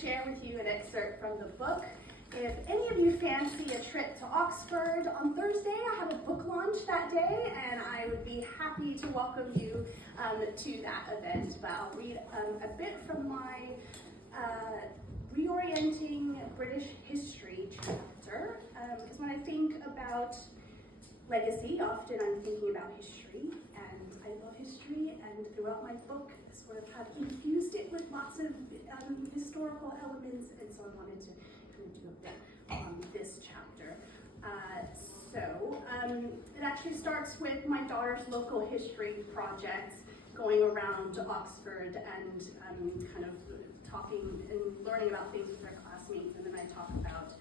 share with you an excerpt from the book. If any of you fancy a trip to Oxford on Thursday, I have a book launch that day, and I would be happy to welcome you to that event. But I'll read a bit from my Reorienting British History chapter, because when I think about legacy, often I'm thinking about history, and I love history, and throughout my book, I sort of have infused it with lots of historical elements, and so I wanted to kind of do a bit on this chapter. It actually starts with my daughter's local history project, going around Oxford and kind of talking and learning about things with their classmates, and then I talk about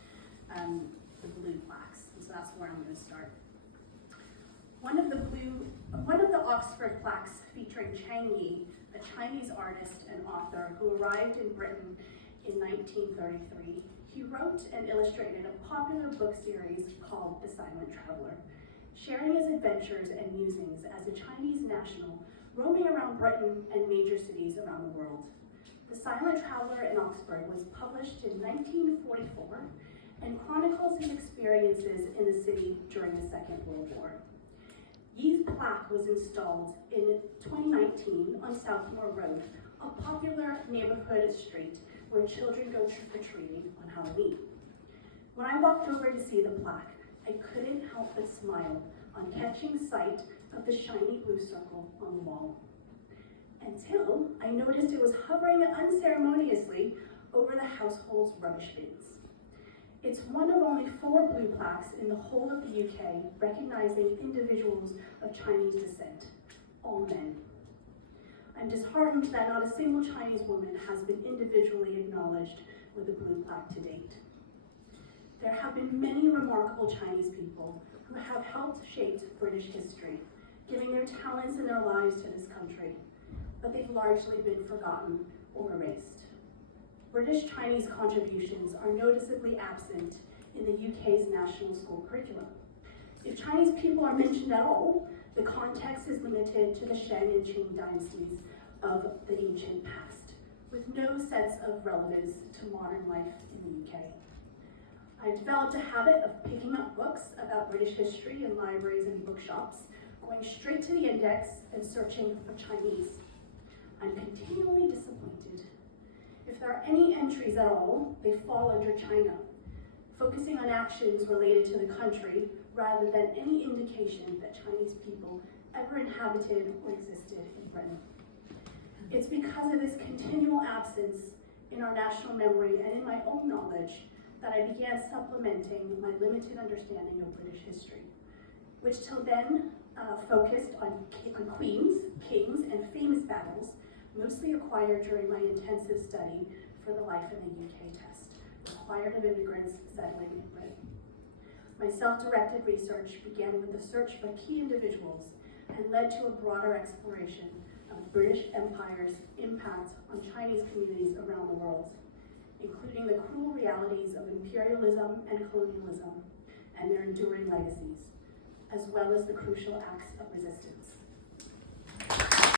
the blue plaques, and so that's where I'm going to start. One of the Oxford plaques featuring Chiang Yee, a Chinese artist and author who arrived in Britain in 1933. He wrote and illustrated a popular book series called The Silent Traveler, sharing his adventures and musings as a Chinese national roaming around Britain and major cities around the world. The Silent Traveler in Oxford was published in 1944 and chronicles his experiences in the city during the Second World War. Yee's plaque was installed in 2019 on Southmoor Road, a popular neighborhood street where children go trick-or-treating on Halloween. When I walked over to see the plaque, I couldn't help but smile on catching sight of the shiny blue circle on the wall, until I noticed it was hovering unceremoniously over the household's rubbish bins. It's one of only 4 blue plaques in the whole of the UK recognizing individuals of Chinese descent, all men. I'm disheartened that not a single Chinese woman has been individually acknowledged with a blue plaque to date. There have been many remarkable Chinese people who have helped shape British history, giving their talents and their lives to this country, but they've largely been forgotten or erased. British Chinese contributions are noticeably absent in the UK's national school curriculum. If Chinese people are mentioned at all, the context is limited to the Shang and Qing dynasties of the ancient past, with no sense of relevance to modern life in the UK. I've developed a habit of picking up books about British history in libraries and bookshops, going straight to the index and searching for Chinese. I'm continually disappointed. If there are any entries at all, they fall under China, focusing on actions related to the country rather than any indication that Chinese people ever inhabited or existed in Britain. It's because of this continual absence in our national memory and in my own knowledge that I began supplementing my limited understanding of British history, which till then focused on queens, kings, and famous battles, mostly acquired during my intensive study for the Life in the UK test, required of immigrants settling in Britain. My self-directed research began with the search for key individuals and led to a broader exploration of the British Empire's impact on Chinese communities around the world, including the cruel realities of imperialism and colonialism and their enduring legacies, as well as the crucial acts of resistance.